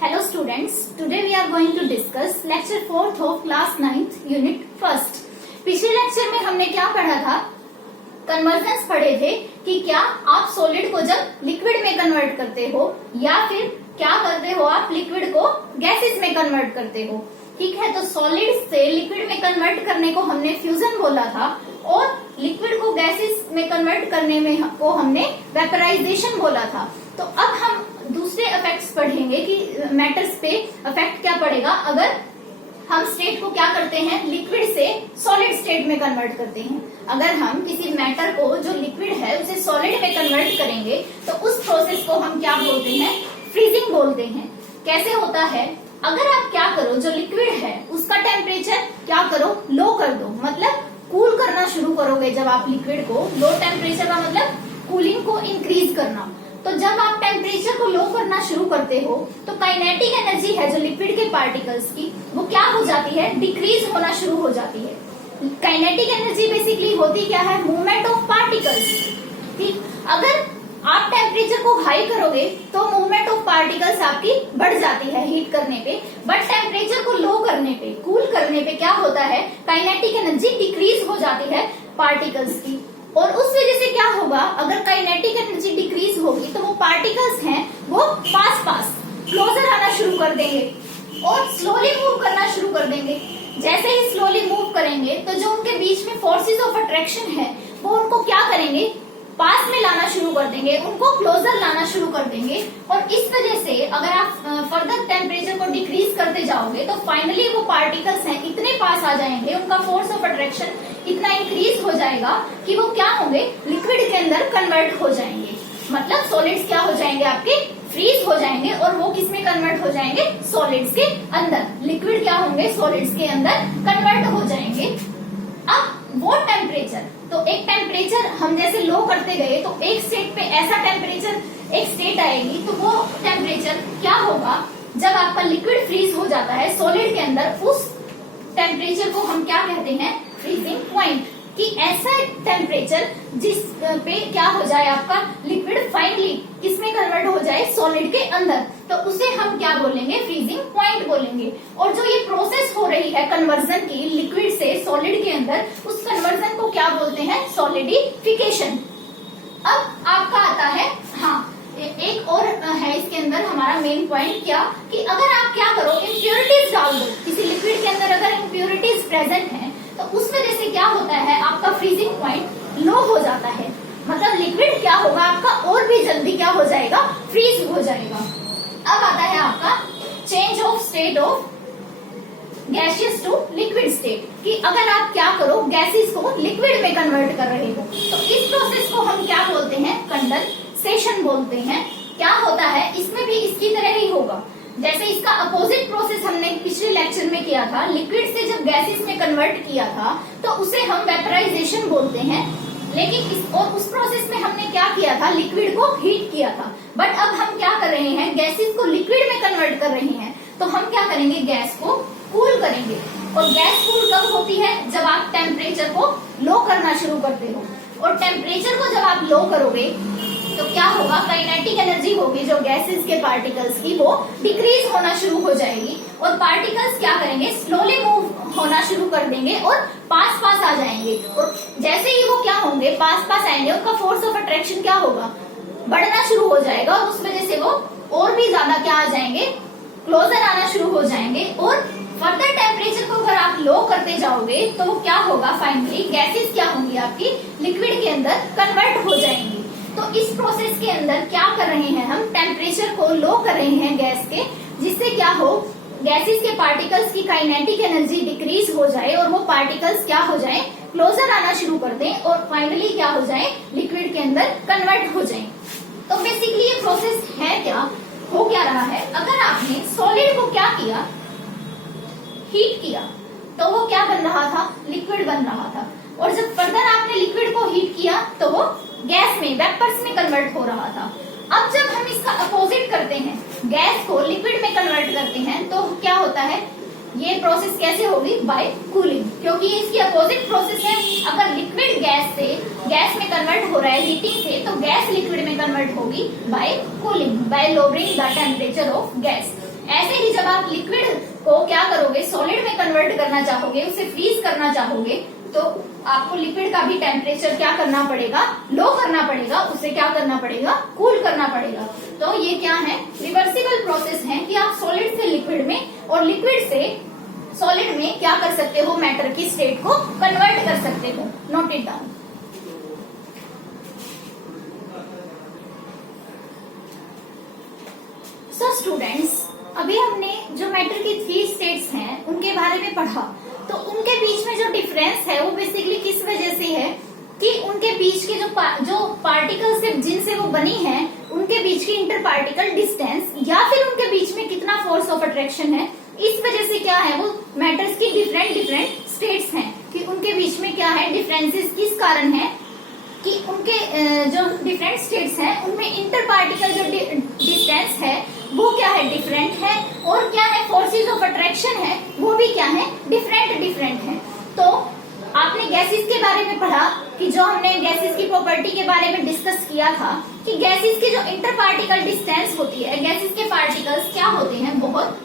Hello students, today we are going to discuss lecture 4th of class 9th unit 1st. पिछले lecture में हमने क्या पढ़ा था? कन्वर्जन्स पढ़े थे कि क्या आप सॉलिड को जब लिक्विड में कन्वर्ट करते हो या फिर क्या करते हो आप लिक्विड को गैसेस में कन्वर्ट करते हो. ठीक है, तो सॉलिड से लिक्विड में कन्वर्ट करने को हमने फ्यूजन बोला था और लिक्विड को गैसेस में कन्वर्ट करने में को हमने वेपराइजेशन बोला था. तो अब हम दूसरे इफेक्ट्स पढ़ेंगे कि मैटर्स पे इफेक्ट क्या पड़ेगा अगर हम स्टेट को क्या करते हैं, लिक्विड से सॉलिड स्टेट में कन्वर्ट करते हैं. अगर हम किसी मैटर को जो लिक्विड है उसे सॉलिड में कन्वर्ट करेंगे तो उस प्रोसेस को हम क्या बोलते हैं, फ्रीजिंग बोलते हैं. कैसे होता है, अगर आप क्या करो, जो लिक्विड है उसका टेम्परेचर क्या करो, लो कर दो, मतलब कूल करना शुरू करोगे. जब आप लिक्विड को लो टेम्परेचर का मतलब कूलिंग को इंक्रीज करना. तो जब आप टेम्परेचर को लो करना शुरू करते हो तो काइनेटिक एनर्जी है जो लिक्विड के पार्टिकल्स की, वो क्या हो जाती है, डिक्रीज होना शुरू हो जाती है. काइनेटिक एनर्जी बेसिकली होती क्या है, मूवमेंट ऑफ पार्टिकल्स. ठीक, अगर आप टेम्परेचर को हाई करोगे तो मूवमेंट ऑफ पार्टिकल्स आपकी बढ़ जाती है हीट करने पे, बट टेम्परेचर को लो करने पे, कूल करने पे क्या होता है, काइनेटिक एनर्जी डिक्रीज हो जाती है पार्टिकल्स की. और उस वजह से क्या होगा, अगर काइनेटिक एनर्जी डिक्रीज होगी तो वो पार्टिकल्स हैं वो पास क्लोजर आना शुरू कर देंगे और स्लोली मूव करना शुरू कर देंगे. जैसे ही स्लोली मूव करेंगे तो जो उनके बीच में फोर्सेस ऑफ अट्रैक्शन है वो उनको क्या करेंगे, पास में लाना शुरू कर देंगे, उनको क्लोजर लाना शुरू कर देंगे. और इस वजह से अगर आप फर्दर टेम्परेचर को डिक्रीज करते जाओगे तो फाइनली वो पार्टिकल्स हैं इतने पास आ जाएंगे, उनका फोर्स ऑफ अट्रैक्शन इतना इंक्रीज हो जाएगा कि वो क्या होंगे, लिक्विड के अंदर कन्वर्ट हो जाएंगे. मतलब सॉलिड्स क्या हो जाएंगे, आपके फ्रीज हो जाएंगे और वो किसमें कन्वर्ट हो जाएंगे, सॉलिड्स के अंदर. लिक्विड क्या होंगे, सॉलिड्स के अंदर कन्वर्ट हो जाएंगे. अब वो टेम्परेचर, तो एक टेम्परेचर हम जैसे लो करते गए तो एक स्टेट पे ऐसा टेम्परेचर एक स्टेट आएगी, तो वो टेम्परेचर क्या होगा, जब आपका लिक्विड फ्रीज हो जाता है सॉलिड के अंदर, उस टेम्परेचर को हम क्या कहते हैं, फ्रीजिंग पॉइंट. कि ऐसा टेम्परेचर जिस पे क्या हो जाए, आपका लिक्विड फाइनली किसमें कन्वर्ट हो जाए, सॉलिड के अंदर, तो उसे हम क्या बोलेंगे, फ्रीजिंग पॉइंट बोलेंगे. और जो ये प्रोसेस हो रही है कन्वर्जन की लिक्विड से सॉलिड के अंदर, उस कन्वर्जन को क्या बोलते हैं, सॉलिडिफिकेशन. अब आपका आता है, हाँ एक और है इसके अंदर हमारा मेन पॉइंट, क्या कि अगर आप क्या करो, इम्प्योरिटीज डाल दो किसी लिक्विड के अंदर, अगर इम्प्योरिटीज प्रेजेंट है तो उस वजह से क्या होता है, आपका फ्रीजिंग पॉइंट लो हो जाता है. मतलब लिक्विड क्या होगा, आपका और भी जल्दी क्या हो जाएगा, फ्रीज हो जाएगा. अब आता है आपका change of state of gaseous to liquid state. कि अगर आप क्या करो, गैसेस को लिक्विड में कन्वर्ट कर रहे हो तो इस प्रोसेस को हम क्या बोलते हैं, कंडेंसेशन बोलते हैं. क्या होता है, इसमें भी इसकी तरह ही होगा जैसे इसका अपोजिट प्रोसेस हमने पिछले लेक्चर में किया था. लिक्विड से जब गैसेस में कन्वर्ट किया था तो उसे हम वेपराइजेशन बोलते हैं. लेकिन उस प्रोसेस में हमने क्या किया था, लिक्विड को हीट किया था. बट अब हम क्या कर रहे हैं, गैसेस को लिक्विड में कन्वर्ट कर रहे हैं. तो हम क्या करेंगे, गैस को कूल करेंगे. और गैस कूल कब होती है, जब आप टेम्परेचर को लो करना शुरू करते हो. और टेम्परेचर को जब आप लो करोगे तो क्या होगा, काइनेटिक एनर्जी होगी जो गैसेस के पार्टिकल्स की, वो डिक्रीज होना शुरू हो जाएगी. और पार्टिकल्स क्या करेंगे, स्लोली मूव होना शुरू कर देंगे और पास आ जाएंगे. और जैसे ही वो क्या होंगे, पास आएंगे, उनका फोर्स ऑफ अट्रैक्शन क्या होगा, बढ़ना शुरू हो जाएगा. और उस वजह से वो और भी ज्यादा क्या आ जाएंगे, क्लोजर आना शुरू हो जाएंगे. और फर्दर टेम्परेचर को अगर आप लो करते जाओगे तो क्या होगा, फाइनली गैसेस क्या होंगी, आपकी लिक्विड के अंदर कन्वर्ट हो जाएंगी. तो इस प्रोसेस के अंदर क्या कर रहे हैं, हम टेम्परेचर को लो कर रहे हैं गैस के, जिससे क्या हो, गैसेस के पार्टिकल्स की काइनेटिक एनर्जी डिक्रीज हो जाए और वो पार्टिकल्स क्या हो जाए, क्लोजर आना शुरू कर दें और फाइनली क्या हो जाए, लिक्विड के अंदर कन्वर्ट हो जाए. तो बेसिकली ये प्रोसेस है क्या, हो क्या रहा है, अगर आपने सॉलिड को क्या किया, हीट किया, तो वो क्या बन रहा था, लिक्विड बन रहा था. और जब फर्दर आपने लिक्विड को हीट किया तो वो गैस में, वेपर्स में कन्वर्ट हो रहा था. अब जब हम इसका अपोजिट करते हैं, गैस को लिक्विड में कन्वर्ट करते हैं, तो क्या होता है, ये प्रोसेस कैसे होगी, बाय कूलिंग. क्योंकि इसकी अपोजिट प्रोसेस है, अगर लिक्विड गैस से गैस में कन्वर्ट हो रहा है हीटिंग से, तो गैस लिक्विड में कन्वर्ट होगी by cooling, by lowering the temperature of gas. ऐसे ही जब आप लिक्विड को क्या करोगे, सॉलिड में कन्वर्ट करना चाहोगे, उसे फ्रीज करना चाहोगे, तो आपको लिक्विड का भी टेम्परेचर क्या करना पड़ेगा, लो करना पड़ेगा, उसे क्या करना पड़ेगा, कूल करना पड़ेगा। तो ये क्या है, रिवर्सिबल प्रोसेस है कि आप सॉलिड से लिक्विड में और लिक्विड से सॉलिड में क्या कर सकते हो, मैटर की स्टेट को कन्वर्ट कर सकते हो। Note it down. So students, अभी हमने जो मैटर की 3 स्टेट्स हैं उनके बारे में पढ़ा। तो उनके बीच में जो डिफरेंस है वो बेसिकली किस वजह से है कि उनके बीच के जो पार्टिकल्स है जिनसे वो बनी है, उनके बीच की इंटर पार्टिकल डिस्टेंस या फिर उनके बीच में कितना फोर्स ऑफ अट्रैक्शन है, इस वजह से क्या है, वो मैटर्स की डिफरेंट स्टेट्स हैं कि उनके बीच में क्या है, डिफरेंसेस किस कारण है कि उनके जो डिफरेंट स्टेट्स हैं उनमें इंटर पार्टिकल जो डिस्टेंस है वो क्या है, डिफरेंट है, और क्या है, फोर्सेस ऑफ अट्रैक्शन है वो भी क्या है, डिफरेंट है। तो आपने गैसेस के बारे में पढ़ा कि जो हमने गैसेस की प्रॉपर्टी के बारे में डिस्कस किया था कि गैसेस की जो इंटर पार्टिकल डिस्टेंस होती है, गैसेस के पार्टिकल्स क्या होते हैं, बहुत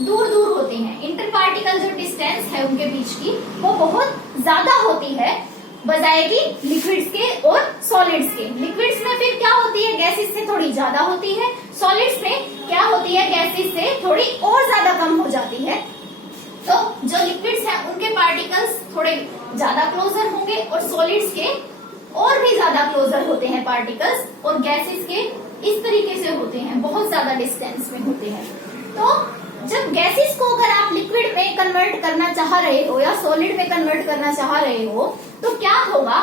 दूर होते हैं। इंटर पार्टिकल जो डिस्टेंस है उनके बीच की वो बहुत ज्यादा होती है बजाय कि लिक्विड्स के और सॉलिड्स के। लिक्विड्स में फिर क्या होती है, गैसेस से थोड़ी ज्यादा होती है, सॉलिड्स में क्या होती है, गैसेस से थोड़ी और ज्यादा कम हो जाती है। तो जो लिक्विड्स हैं उनके पार्टिकल्स थोड़े ज्यादा क्लोजर होंगे और सॉलिड्स के और भी ज्यादा क्लोजर होते हैं पार्टिकल्स, और गैसेस के इस तरीके से होते हैं, बहुत ज्यादा डिस्टेंस में होते हैं। तो जब गैसेस को अगर आप लिक्विड में कन्वर्ट करना चाह रहे हो या सॉलिड में कन्वर्ट करना चाह रहे हो तो क्या होगा,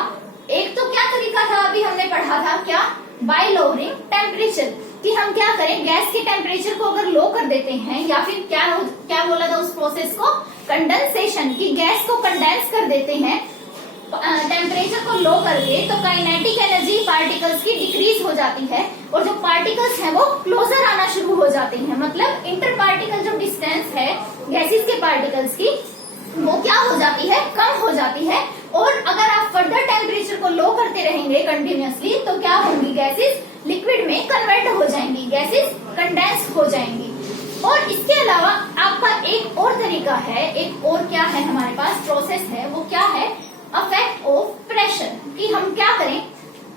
एक तो क्या तरीका था, अभी हमने पढ़ा था क्या, बाय लोअरिंग टेम्परेचर, कि हम क्या करें, गैस के टेम्परेचर को अगर लो कर देते हैं, या फिर क्या बोला था उस प्रोसेस को, कंडेंसेशन, की गैस को कंडेंस कर देते हैं टेम्परेचर को लो करके, तो काइनेटिक एनर्जी पार्टिकल्स की डिक्रीज हो जाती है और जो पार्टिकल्स हैं वो क्लोजर आना शुरू हो जाते हैं। मतलब इंटर पार्टिकल जो डिस्टेंस है गैसेस के पार्टिकल्स की वो क्या हो जाती है, कम हो जाती है। और अगर आप फर्दर टेम्परेचर को लो करते रहेंगे कंटिन्यूअसली तो क्या होंगी, गैसेस लिक्विड में कन्वर्ट हो जाएंगी, गैसेस कंडेंस हो जाएंगी। और इसके अलावा आपका एक और तरीका है, एक और क्या है हमारे पास प्रोसेस है, वो क्या है, इफेक्ट ऑफ प्रेशर, कि हम क्या करें,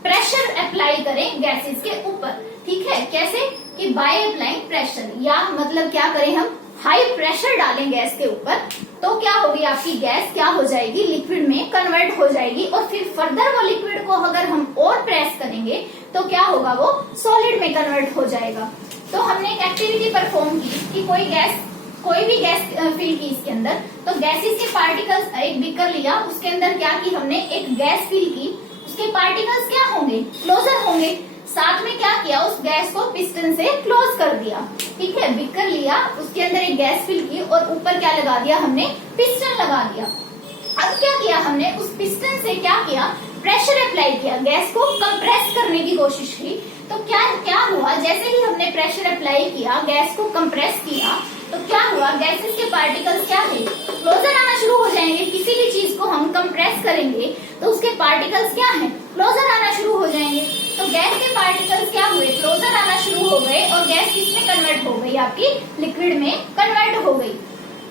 प्रेशर अप्लाई करें गैसेस के ऊपर। ठीक है, कैसे, कि बाय अप्लाइंग प्रेशर, या मतलब क्या करें, हम हाई प्रेशर डालें गैस के ऊपर, तो क्या होगी, आपकी गैस क्या हो जाएगी, लिक्विड में कन्वर्ट हो जाएगी। और फिर फर्दर वो लिक्विड को अगर हम और प्रेस करेंगे तो क्या होगा, वो सॉलिड में कन्वर्ट हो जाएगा। तो हमने एक एक्टिविटी परफॉर्म की कि कोई भी गैस फिल की इसके अंदर, तो गैसेस के पार्टिकल्स, एक बीकर लिया, उसके अंदर क्या की हमने, एक गैस फिल की, उसके पार्टिकल्स क्या होंगे, क्लोजर होंगे। साथ में क्या किया, उस गैस को पिस्टन से क्लोज कर दिया। ठीक है, बीकर लिया, उसके अंदर एक गैस फिल की और ऊपर क्या लगा दिया हमने, पिस्टन लगा दिया। अब क्या किया हमने, उस पिस्टन से क्या किया, प्रेशर अप्लाई किया, गैस को कंप्रेस करने की कोशिश की। तो क्या हुआ, जैसे ही हमने प्रेशर अप्लाई किया, गैस को कंप्रेस किया, तो क्या हुआ, गैसेस के पार्टिकल्स क्या थे, क्लोजर आना शुरू हो जाएंगे। किसी भी चीज को हम कंप्रेस करेंगे तो उसके पार्टिकल्स क्या हैं, क्लोजर आना शुरू हो जाएंगे। तो गैस के पार्टिकल्स क्या हुए, क्लोजर आना शुरू हो गए और गैस किसमें कन्वर्ट हो गई, आपकी लिक्विड में कन्वर्ट हो गई।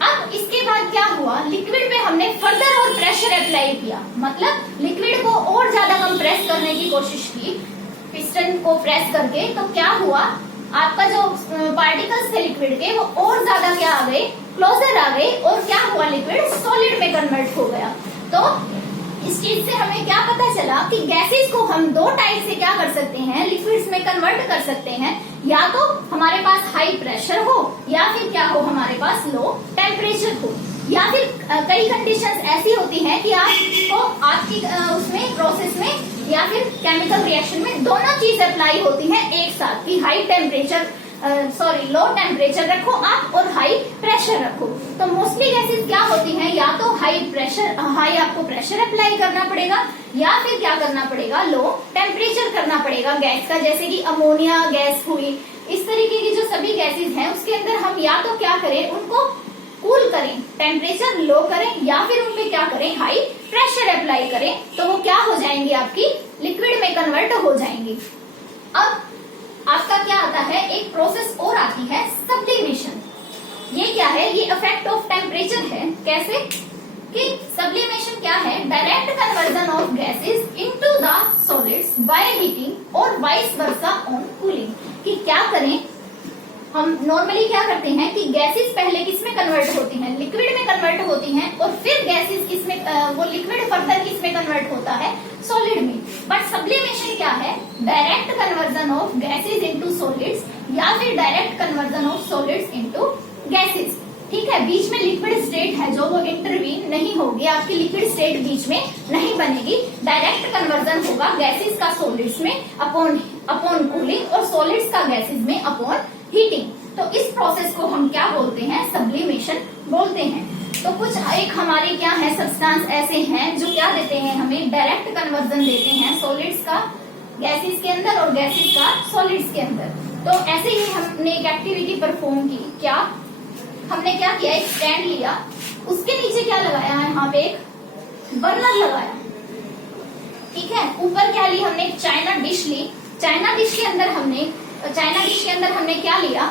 अब इसके बाद क्या हुआ, लिक्विड में हमने फर्दर और प्रेशर अप्लाई किया, मतलब लिक्विड को और ज्यादा कंप्रेस करने की कोशिश की पिस्टन को प्रेस करके। तो क्या हुआ, आपका जो पार्टिकल्स थे लिक्विड के वो और ज्यादा क्या आ गए, क्लोजर आ गए, और क्या हुआ, लिक्विड सॉलिड में कन्वर्ट हो गया। तो इस चीज से हमें क्या पता चला कि गैसेस को हम दो टाइप से क्या कर सकते हैं, लिक्विड्स में कन्वर्ट कर सकते हैं। या तो हमारे पास हाई प्रेशर हो, या फिर क्या हो, हमारे पास लो टेम्परेचर हो, या फिर कई कंडीशंस ऐसी होती हैं कि आपको आपकी उसमें प्रोसेस में या फिर केमिकल रिएक्शन में दोनों चीज अप्लाई होती हैं एक साथ, कि हाई टेम्परेचर लो टेम्परेचर रखो आप और हाई प्रेशर रखो। तो मोस्टली गैसेस क्या होती हैं, या तो हाई आपको प्रेशर अप्लाई करना पड़ेगा, या फिर क्या करना पड़ेगा, लो टेम्परेचर करना पड़ेगा गैस का। जैसे कि अमोनिया गैस हुई, इस तरीके की जो सभी गैसेस हैं उसके अंदर हम या तो क्या करें, उनको कूल करें, टेम्परेचर लो करें, या फिर उनपे क्या करें, हाई प्रेशर अप्लाई करें, तो वो क्या हो जाएंगी, आपकी लिक्विड में कन्वर्ट हो जाएंगी। अब आपका क्या आता है, एक प्रोसेस और आती है सब्लिमेशन। ये क्या है, ये इफेक्ट ऑफ टेम्परेचर है। कैसे कि सब्लिमेशन क्या है, direct conversion of gases into the solids by heating और वाइस वर्सा ऑन कूलिंग। कि क्या करें, हम नॉर्मली क्या करते हैं कि गैसेस पहले किसमें कन्वर्ट होती हैं, लिक्विड में कन्वर्ट होती हैं, और फिर गैसेस किसमें, वो लिक्विड फर्दर किसमें कन्वर्ट होता है, सॉलिड में। बट सब्लिमेशन क्या है, direct conversion of gases into solids या फिर direct conversion of solids into gases. ठीक है, बीच में लिक्विड स्टेट है जो वो इंटरवीन नहीं होगी, आपकी लिक्विड स्टेट बीच में नहीं बनेगी, डायरेक्ट कन्वर्जन होगा गैसेस का सॉलिड्स में अपॉन कूलिंग और सॉलिड्स का गैसेस में अपॉन हीटिंग। तो इस प्रोसेस को हम क्या बोलते हैं, सब्लिमेशन बोलते हैं। तो कुछ एक हमारे क्या है, सब्सटेंस ऐसे हैं जो क्या देते हैं, हमें डायरेक्ट कन्वर्जन देते हैं सॉलिड्स का गैसेस के अंदर और गैसेस का सॉलिड्स के अंदर। तो ऐसे ही हमने एक एक्टिविटी परफॉर्म की। क्या हमने क्या किया, एक स्टैंड लिया, उसके नीचे क्या लगाया, यहाँ पे एक बर्नर लगाया। ठीक है, ऊपर क्या ली हमने, चाइना डिश ली। चाइना डिश के अंदर हमने क्या लिया,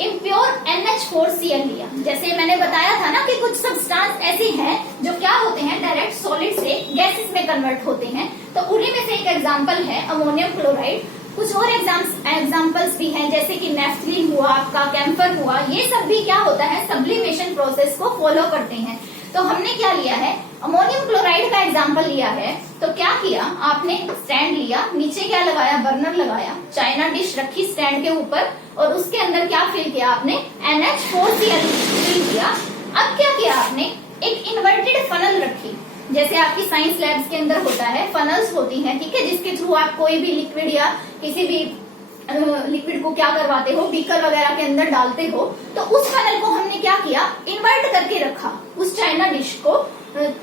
इम्प्योर NH4Cl लिया। जैसे मैंने बताया था ना कि कुछ सब्सटेंस ऐसे हैं जो क्या होते हैं, डायरेक्ट सॉलिड से गैसेस में कन्वर्ट होते हैं। तो उन्हीं में से एक एग्जांपल है अमोनियम क्लोराइड। कुछ और एग्जांपल्स भी हैं, जैसे कि नेफ्थलीन हुआ, आपका कैम्फर हुआ, ये सब भी क्या होता है, सब्लिमेशन प्रोसेस को फॉलो करते हैं। तो हमने क्या लिया है, अमोनियम क्लोराइड का एग्जांपल लिया है। तो क्या किया आपने, स्टैंड लिया, नीचे क्या लगाया, बर्नर लगाया, चाइना डिश रखी स्टैंड के ऊपर, और उसके अंदर क्या फिल किया आपने, NH4Cl फिल किया। अब क्या किया आपने, एक इन्वर्टेड फनल रखी, जैसे आपकी साइंस लैब्स के अंदर होता है, फनल्स होती हैं, ठीक है, जिसके थ्रू आप कोई भी लिक्विड या किसी भी लिक्विड को क्या करवाते हो, बीकर वगैरह के अंदर डालते हो। तो उस फनल को हमने क्या किया, इन्वर्ट करके रखा उस चाइना डिश को,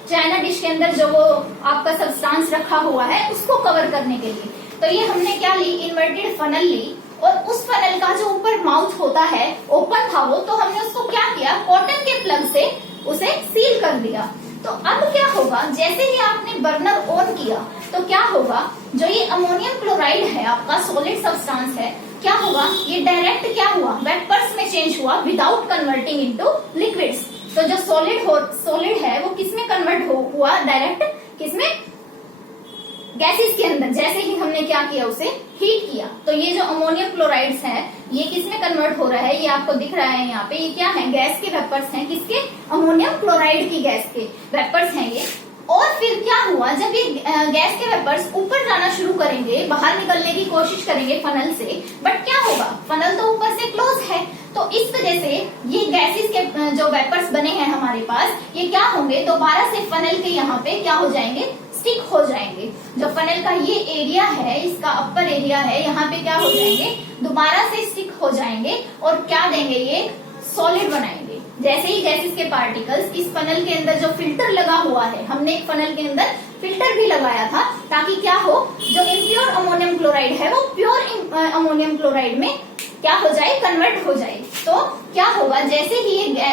चाइना डिश के अंदर जो वो आपका सब्सटेंस रखा हुआ है उसको कवर करने के लिए। तो ये हमने क्या ली, इन्वर्टेड फनल ली, और उस फनल का जो ऊपर माउथ होता है ओपन था वो, तो हमने उसको क्या किया, कॉटन के प्लग से उसे सील कर दिया। तो अब क्या होगा, जैसे ही आपने बर्नर ऑन किया तो क्या होगा, जो ये अमोनियम क्लोराइड है आपका सॉलिड सब्सटेंस है, क्या होगा, ये डायरेक्ट क्या हुआ, वेपर्स में चेंज हुआ विदाउट कन्वर्टिंग इनटू लिक्विड्स। तो जो सॉलिड है वो किसमें कन्वर्ट हुआ, डायरेक्ट किसमें, गैसेस के अंदर। जैसे ही हमने क्या किया, उसे हीट किया, तो ये जो अमोनियम क्लोराइड्स है ये किसमें कन्वर्ट हो रहा है, ये आपको दिख रहा है यहाँ पे, ये क्या है, गैस के वेपर्स हैं, किसके, अमोनियम क्लोराइड की गैस के वेपर्स हैं ये। और फिर क्या हुआ, जब ये गैस के वेपर्स ऊपर जाना शुरू करेंगे, बाहर निकलने की कोशिश करेंगे फनल से, बट क्या होगा, फनल तो ऊपर से क्लोज है, तो इस वजह से ये गैसेस के जो वेपर्स बने हैं हमारे पास, ये क्या होंगे, दोबारा से फनल के यहाँ पे क्या हो जाएंगे, स्टिक हो जाएंगे। जो फनल का ये एरिया है, इसका अपर एरिया है, यहाँ पे क्या हो जाएंगे, दोबारा से स्टिक हो जाएंगे, और क्या देंगे, ये सॉलिड बनाएंगे। जैसे ही गैसेस के पार्टिकल्स इस फनल के अंदर, जो फिल्टर लगा हुआ है, हमने एक फनल के अंदर फिल्टर भी लगाया था, ताकि क्या हो, जो इम्प्योर अमोनियम क्लोराइड है वो प्योर अमोनियम क्लोराइड में क्या हो जाए, कन्वर्ट हो जाए। तो क्या होगा, जैसे ही ये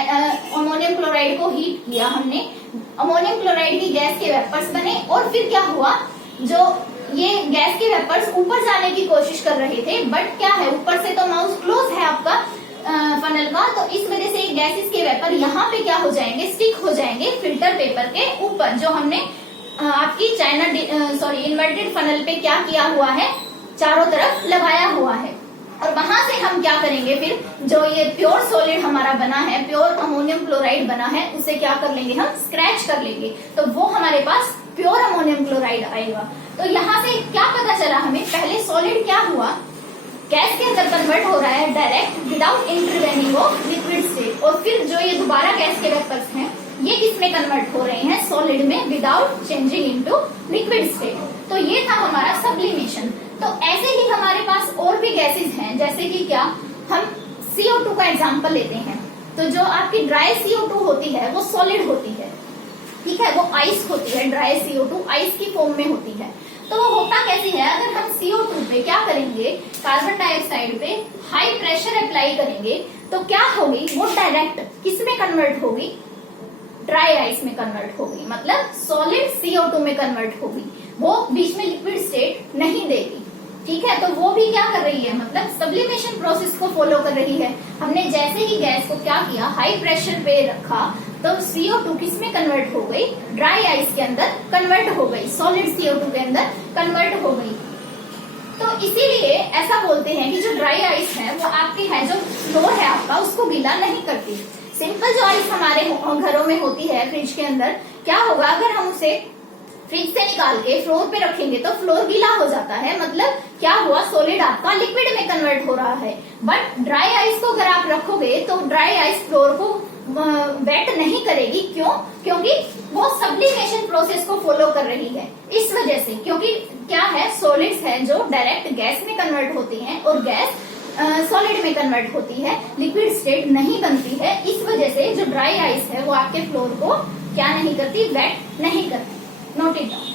अमोनियम क्लोराइड को हीट किया हमने, अमोनियम क्लोराइड की गैस के वेपर्स बने, और फिर क्या हुआ, जो ये गैस के वेपर्स ऊपर जाने की कोशिश कर रहे थे, बट क्या है, ऊपर से तो माउथ क्लोज है आपका फनल का, तो इस वजह से गैसेस के वेपर यहाँ पे क्या हो जाएंगे, स्टिक हो जाएंगे फिल्टर पेपर के ऊपर, जो हमने आपकी इन्वर्टेड फनल पे क्या किया हुआ है, चारों तरफ लगाया हुआ है। और वहां से हम क्या करेंगे, फिर जो ये प्योर सॉलिड हमारा बना है, प्योर अमोनियम क्लोराइड बना है, उसे क्या कर लेंगे, हम स्क्रैच कर लेंगे, तो वो हमारे पास प्योर अमोनियम क्लोराइड आएगा। तो यहाँ से क्या पता चला हमें, पहले सॉलिड क्या हुआ, गैस के अंदर कन्वर्ट हो रहा है direct without intervening of liquid state, और फिर जो ये दोबारा गैस के वेपर्स हैं ये किसमें कन्वर्ट हो रहे हैं, सॉलिड में, without changing into liquid state. तो ये था हमारा सब्लिमेशन। तो ऐसे ही हमारे पास और भी गैसेस हैं, जैसे कि क्या, हम CO2 का एग्जांपल लेते हैं। तो जो आपकी ड्राई CO2 होती है वो सॉलिड होती है, ठीक है, वो आइस होती है, ड्राई CO2 आइस की फॉर्म में होती है। तो वो होता कैसे है, अगर हम CO2 पे क्या करेंगे, कार्बन डाइऑक्साइड पे हाई प्रेशर अप्लाई करेंगे, तो क्या होगी, वो डायरेक्ट किसमें कन्वर्ट होगी, ड्राई आइस में कन्वर्ट होगी, मतलब सॉलिड CO2 में कन्वर्ट होगी, वो बीच में लिक्विड स्टेट नहीं देगी। ठीक है, तो वो भी क्या कर रही है, मतलब सब्लिमेशन प्रोसेस को फॉलो कर रही है। हमने जैसे ही गैस को क्या किया, हाई प्रेशर पे रखा, तो CO2 किस में कन्वर्ट हो गई, ड्राई आइस के अंदर कन्वर्ट हो गई, सॉलिड CO2 के अंदर कन्वर्ट हो गई। तो इसीलिए ऐसा बोलते हैं कि जो ड्राई आइस है वो आपकी है, जो फ्लोर है आपका, उसको गीला नहीं करती। सिंपल जो आइस हमारे घरों में होती है फ्रिज के अंदर, क्या होगा, अगर हम उसे फ्रिज से निकाल के फ्लोर पे रखेंगे तो फ्लोर गीला हो जाता है, मतलब क्या हुआ, सॉलिड आपका लिक्विड में कन्वर्ट हो रहा है। बट ड्राई आइस को अगर आप रखोगे तो ड्राई आइस फ्लोर को वेट नहीं करेगी। क्यों? क्योंकि वो सब्लिमेशन प्रोसेस को फॉलो कर रही है। इस वजह से, क्योंकि क्या है, सॉलिड्स है जो डायरेक्ट गैस में कन्वर्ट होती हैं और गैस सॉलिड में कन्वर्ट होती है, लिक्विड स्टेट नहीं बनती है। इस वजह से जो ड्राई आइस है वो आपके फ्लोर को क्या नहीं करती, वेट नहीं करती। Note it down.